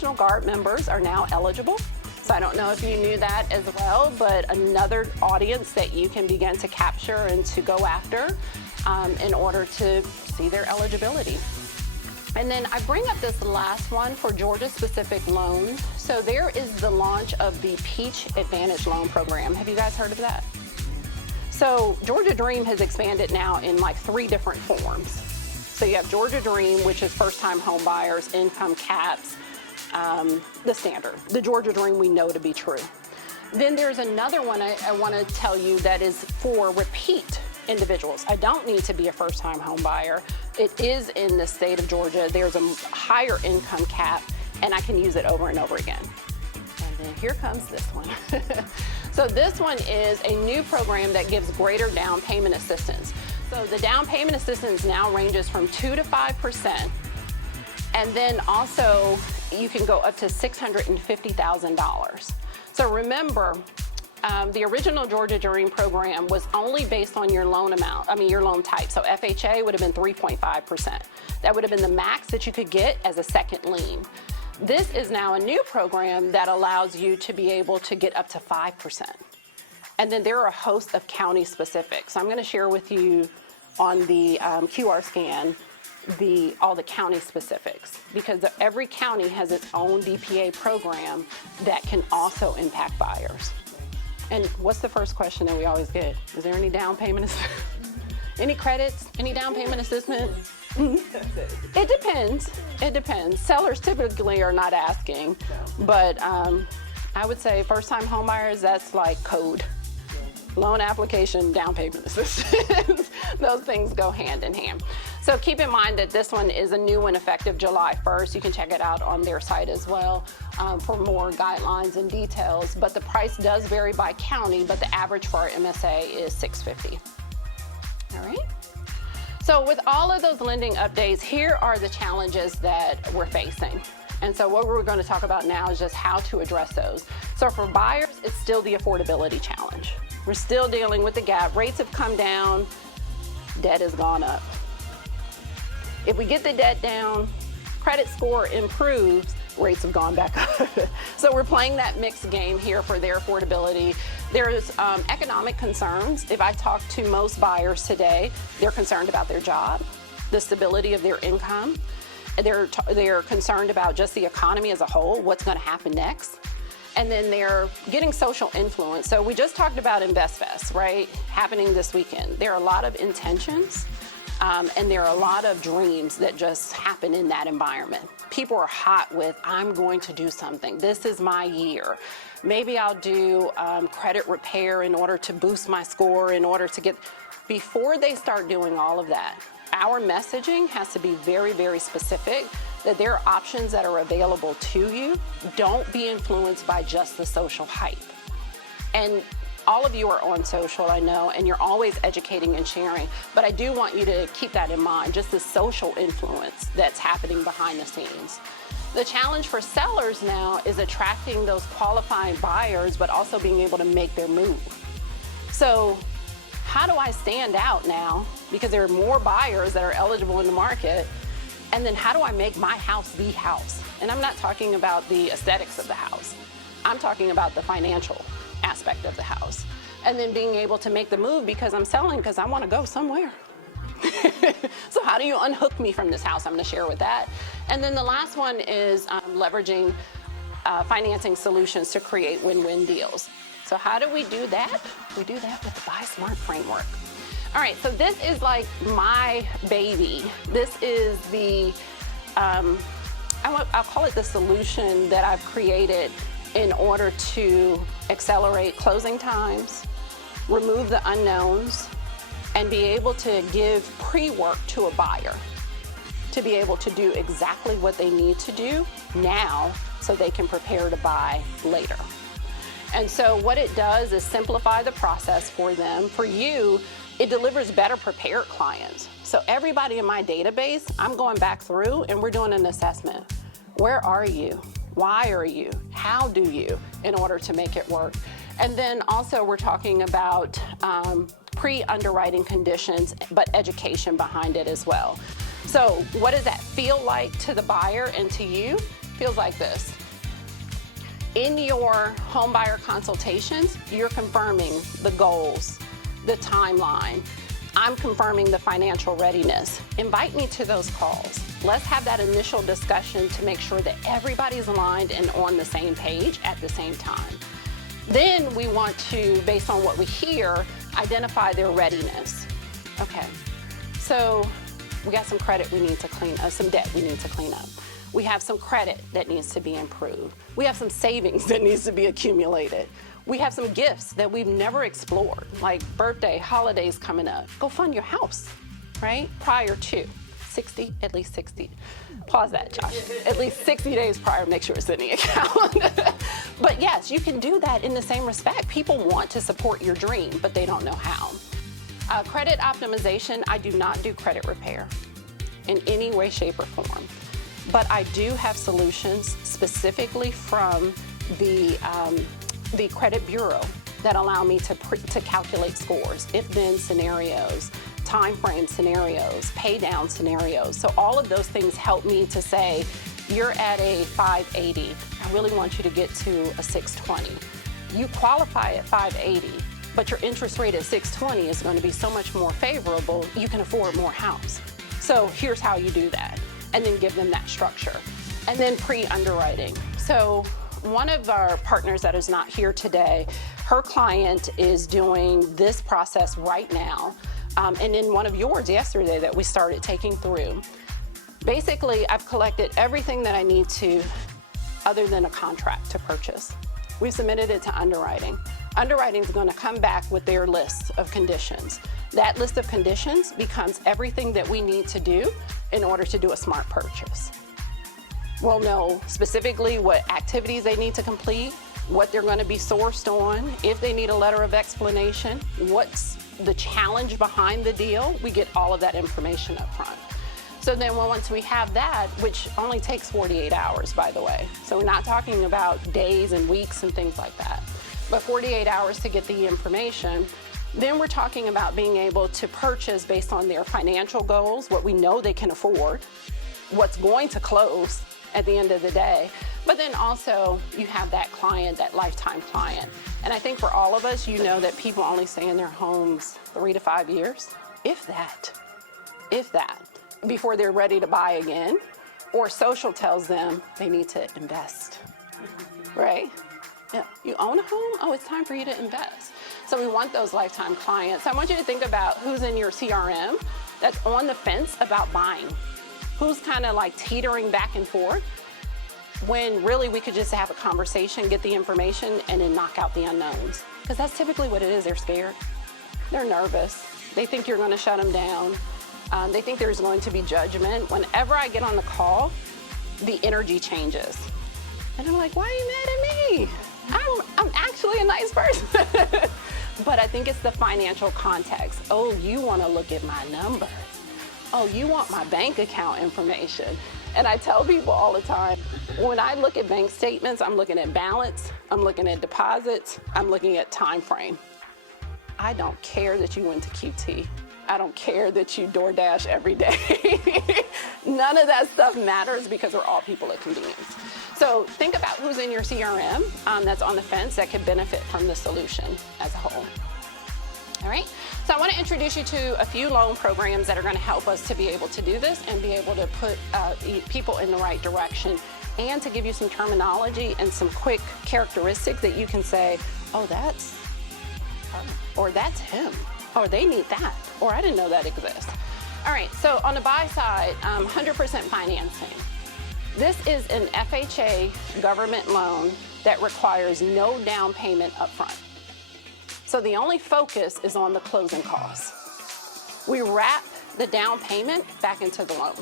National Guard members are now eligible. So I don't know if you knew that as well, but another audience that you can begin to capture and to go after in order to see their eligibility. And then I bring up this last one for Georgia-specific loans. So there is the launch of the Peach Advantage Loan Program. Have you guys heard of that? So Georgia Dream has expanded now in like 3 different forms. So you have Georgia Dream, which is first-time home buyers, income caps, the standard. The Georgia Dream we know to be true. Then there's another one I want to tell you that is for repeat individuals. I don't need to be a first-time home buyer. It is in the state of Georgia. There's a higher income cap, and I can use it over and over again. And then here comes this one. So this one is a new program that gives greater down payment assistance. So the down payment assistance now ranges from 2 to 5%, and then also you can go up to $650,000. So remember, the original Georgia Dream program was only based on your loan amount, your loan type. So FHA would have been 3.5%. That would have been the max that you could get as a second lien. This is now a new program that allows you to be able to get up to 5%. And then there are a host of county specifics. So I'm going to share with you on the QR scan all the county specifics, because every county has its own DPA program that can also impact buyers. And what's the first question that we always get? Is there any down payment any credits? Any down payment assistance? It depends. It depends. Sellers typically are not asking, but I would say first-time home buyers, that's like code. Loan application, down payment assistance. Those things go hand in hand. So keep in mind that this one is a new one effective July 1st. You can check it out on their site as well for more guidelines and details. But the price does vary by county, but the average for our MSA is $650. All right. So with all of those lending updates, here are the challenges that we're facing. And so what we're going to talk about now is just how to address those. So for buyers, it's still the affordability challenge. We're still dealing with the gap. Rates have come down, debt has gone up. If we get the debt down, credit score improves, rates have gone back up. So we're playing that mixed game here for their affordability. There's economic concerns. If I talk to most buyers today, they're concerned about their job, the stability of their income. They're concerned about just the economy as a whole, what's going to happen next. And then they're getting social influence. So we just talked about InvestFest, right? Happening this weekend. There are a lot of intentions and there are a lot of dreams that just happen in that environment. People are hot with, I'm going to do something. This is my year. Maybe I'll do credit repair in order to boost my score, in order to get, before they start doing all of that, our messaging has to be very, very specific, that there are options that are available to you. Don't be influenced by just the social hype. And all of you are on social, I know, and you're always educating and sharing, but I do want you to keep that in mind, just the social influence that's happening behind the scenes. The challenge for sellers now is attracting those qualifying buyers, but also being able to make their move. So how do I stand out now? Because there are more buyers that are eligible in the market. And then how do I make my house the house? And I'm not talking about the aesthetics of the house. I'm talking about the financial aspect of the house. And then being able to make the move because I'm selling because I want to go somewhere. So how do you unhook me from this house? I'm going to share with that. And then the last one is leveraging financing solutions to create win-win deals. So how do we do that? We do that with the Buy Smart framework. All right, so this is like my baby. This is the, I'll call it the solution that I've created in order to accelerate closing times, remove the unknowns, and be able to give pre-work to a buyer to be able to do exactly what they need to do now so they can prepare to buy later. And so what it does is simplify the process for them. For you, it delivers better prepared clients. So everybody in my database, I'm going back through and we're doing an assessment. Where are you? Why are you? How do you? In order to make it work. And then also we're talking about pre-underwriting conditions, but education behind it as well. So what does that feel like to the buyer and to you? feels like this. In your home buyer consultations, you're confirming the goals, the timeline. I'm confirming the financial readiness. Invite me to those calls. Let's have that initial discussion to make sure that everybody's aligned and on the same page at the same time. Then we want to, based on what we hear, identify their readiness. Okay, so we got some credit we need to clean up, some debt we need to clean up. We have some credit that needs to be improved. We have some savings that needs to be accumulated. We have some gifts that we've never explored, like birthday, holidays coming up. Go fund your house, right? Prior to 60, at least 60. Pause that, Josh. At least 60 days prior, make sure it's in the account. But yes, you can do that in the same respect. People want to support your dream, but they don't know how. Credit optimization, I do not do credit repair in any way, shape, or form. But I do have solutions specifically from the credit bureau that allow me to calculate scores, if-then scenarios, time frame scenarios, pay down scenarios. So all of those things help me to say, you're at a 580. I really want you to get to a 620. You qualify at 580, but your interest rate at 620 is going to be so much more favorable, you can afford more house. So here's how you do that. And then give them that structure. And then pre-underwriting. So one of our partners that is not here today, her client is doing this process right now. And in one of yours yesterday that we started taking through. Basically, I've collected everything that I need to, other than a contract to purchase. We've submitted it to underwriting. Underwriting is going to come back with their list of conditions. That list of conditions becomes everything that we need to do in order to do a smart purchase. We'll know specifically what activities they need to complete, what they're going to be sourced on, if they need a letter of explanation, what's the challenge behind the deal. We get all of that information up front. So then once we have that, which only takes 48 hours, by the way. So we're not talking about days and weeks and things like that, but 48 hours to get the information. Then we're talking about being able to purchase based on their financial goals, what we know they can afford, what's going to close at the end of the day. But then also you have that client, that lifetime client. And I think for all of us, you know that people only stay in their homes 3 to 5 years, if that, before they're ready to buy again, or social tells them they need to invest, right? Yeah, you own a home? Oh, it's time for you to invest. So we want those lifetime clients. I want you to think about who's in your CRM that's on the fence about buying. Who's kind of like teetering back and forth when really we could just have a conversation, get the information, and then knock out the unknowns. Because that's typically what it is. They're scared. They're nervous. They think you're going to shut them down. They think there's going to be judgment. Whenever I get on the call, the energy changes. And I'm like, why are you mad at me? I'm actually a nice person. But I think it's the financial context. Oh, you want to look at my numbers. Oh, you want my bank account information. And I tell people all the time, when I look at bank statements, I'm looking at balance, I'm looking at deposits, I'm looking at time frame. I don't care that you went to QT. I don't care that you DoorDash every day. None of that stuff matters because we're all people of convenience. So think about who's in your CRM that's on the fence that could benefit from the solution as a whole. All right, so I want to introduce you to a few loan programs that are going to help us to be able to do this and be able to put people in the right direction, and to give you some terminology and some quick characteristics that you can say, oh, that's her, or that's him, or they need that, or I didn't know that exists. All right, so on the buy side, 100% financing. This is an FHA government loan that requires no down payment upfront. So the only focus is on the closing costs. We wrap the down payment back into the loan.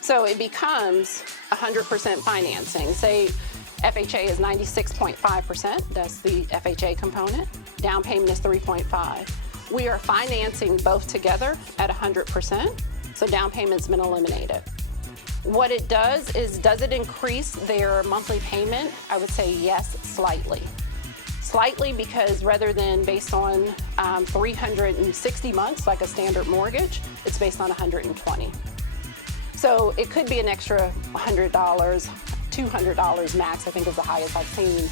So it becomes 100% financing. Say FHA is 96.5%, that's the FHA component. Down payment is 3.5. We are financing both together at 100%, so down payment's been eliminated. What it does is, does it increase their monthly payment? I would say yes, slightly. Slightly, because rather than based on 360 months like a standard mortgage, it's based on 120. So it could be an extra $100, $200 max, I think is the highest I've seen,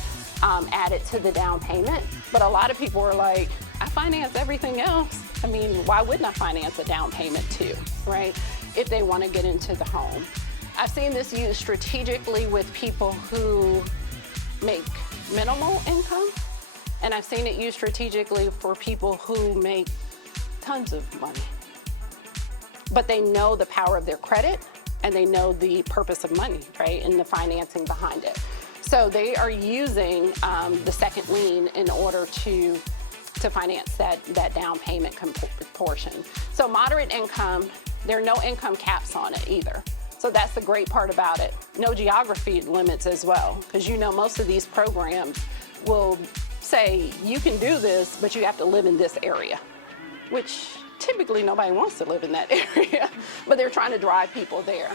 added to the down payment. But a lot of people are like, I finance everything else. I mean, why wouldn't I finance a down payment too, right? If they want to get into the home. I've seen this used strategically with people who make minimal income, and I've seen it used strategically for people who make tons of money. But they know the power of their credit and they know the purpose of money, right? And the financing behind it. So they are using the second lien in order to finance that down payment portion. So moderate income, there are no income caps on it either. So that's the great part about it. No geography limits as well, because you know most of these programs will say you can do this, but you have to live in this area, which typically nobody wants to live in that area, but they're trying to drive people there.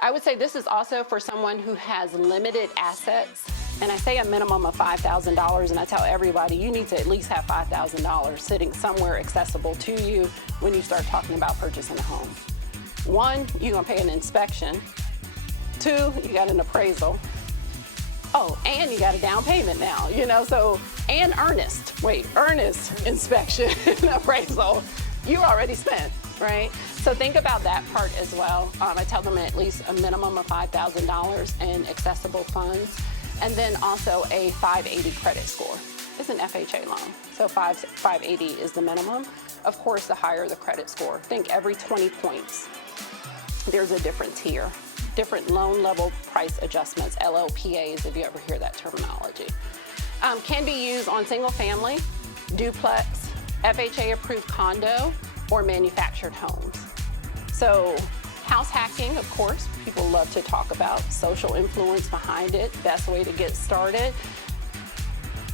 I would say this is also for someone who has limited assets. And I say a minimum of $5,000, and I tell everybody you need to at least have $5,000 sitting somewhere accessible to you when you start talking about purchasing a home. One, you're gonna pay an inspection. Two, you got an appraisal. Oh, and you got a down payment now, you know, so, and earnest inspection and appraisal, you already spent, right? So think about that part as well. I tell them at least a minimum of $5,000 in accessible funds. And then also a 580 credit score. It's an FHA loan, so 580 is the minimum. Of course, the higher the credit score. Think every 20 points, there's a different tier, different loan level price adjustments, LLPAs, if you ever hear that terminology. Can be used on single family, duplex, FHA approved condo, or manufactured homes. So house hacking, of course, people love to talk about. Social influence behind it, best way to get started.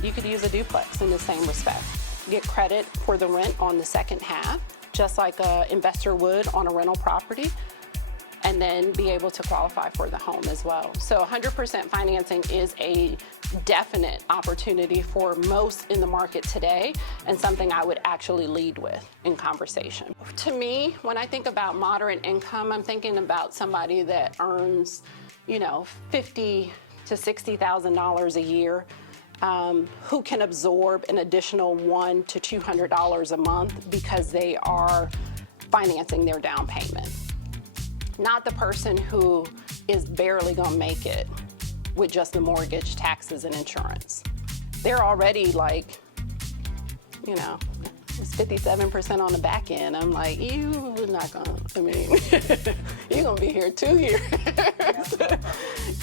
You could use a duplex in the same respect. Get credit for the rent on the second half, just like an investor would on a rental property, and then be able to qualify for the home as well. So 100% financing is a definite opportunity for most in the market today, and something I would actually lead with in conversation. To me, when I think about moderate income, I'm thinking about somebody that earns, you know, $50,000 to $60,000 a year, who can absorb an additional $100 to $200 a month because they are financing their down payment. Not the person who is barely gonna make it with just the mortgage, taxes, and insurance. They're already like, you know, it's 57% on the back end. I'm like, you're not gonna, I mean, you're gonna be here 2 years.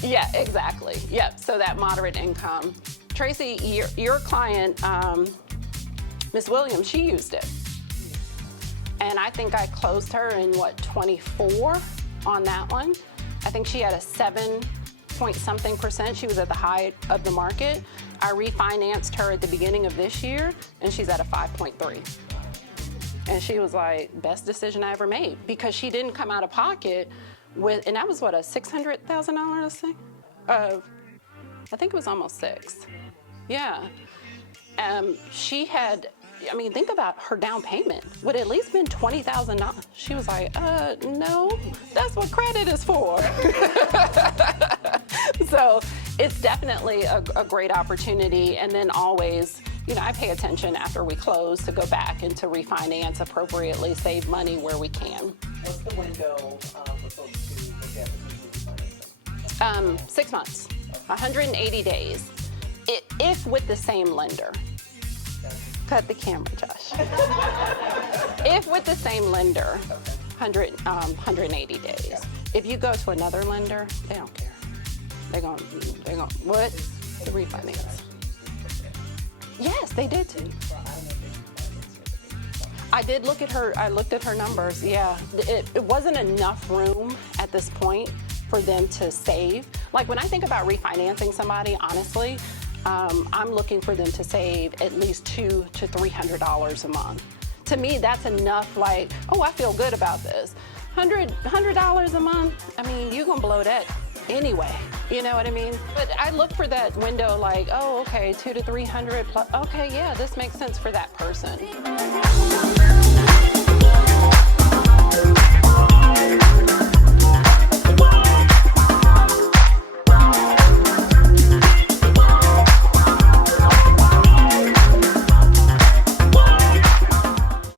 Yeah, exactly. Yep, so that moderate income. Tracy, your client, Ms. Williams, she used it. And I think I closed her in, 24 on that one. I think she had a 7-point-something%. She was at the high of the market. I refinanced her at the beginning of this year, and she's at a 5.3. And she was like, best decision I ever made, because she didn't come out of pocket with, and that was what, a $600,000 thing? I think it was almost $6. Yeah. She had, I mean, think about her down payment would at least been $20,000. She was like, no, that's what credit is for. So it's definitely a great opportunity. And then always, you know, I pay attention after we close to go back and to refinance appropriately, save money where we can. What's the window for folks to look at refinancing? 6 months, 180 days, if with the same lender. Cut the camera, Josh. If with the same lender, 180 days. Yeah. If you go to another lender, they don't care. They're going, what? The refinance. Yes, they did too. I did look at her, I looked at her numbers, yeah. It wasn't enough room at this point for them to save. Like when I think about refinancing somebody, honestly, I'm looking for them to save at least $200 to $300 a month. To me, that's enough, like, oh, I feel good about this. $100 a month, I mean, you're gonna blow that anyway, you know what I mean? But I look for that window like, oh, okay, 200 to 300 plus, okay, yeah, this makes sense for that person.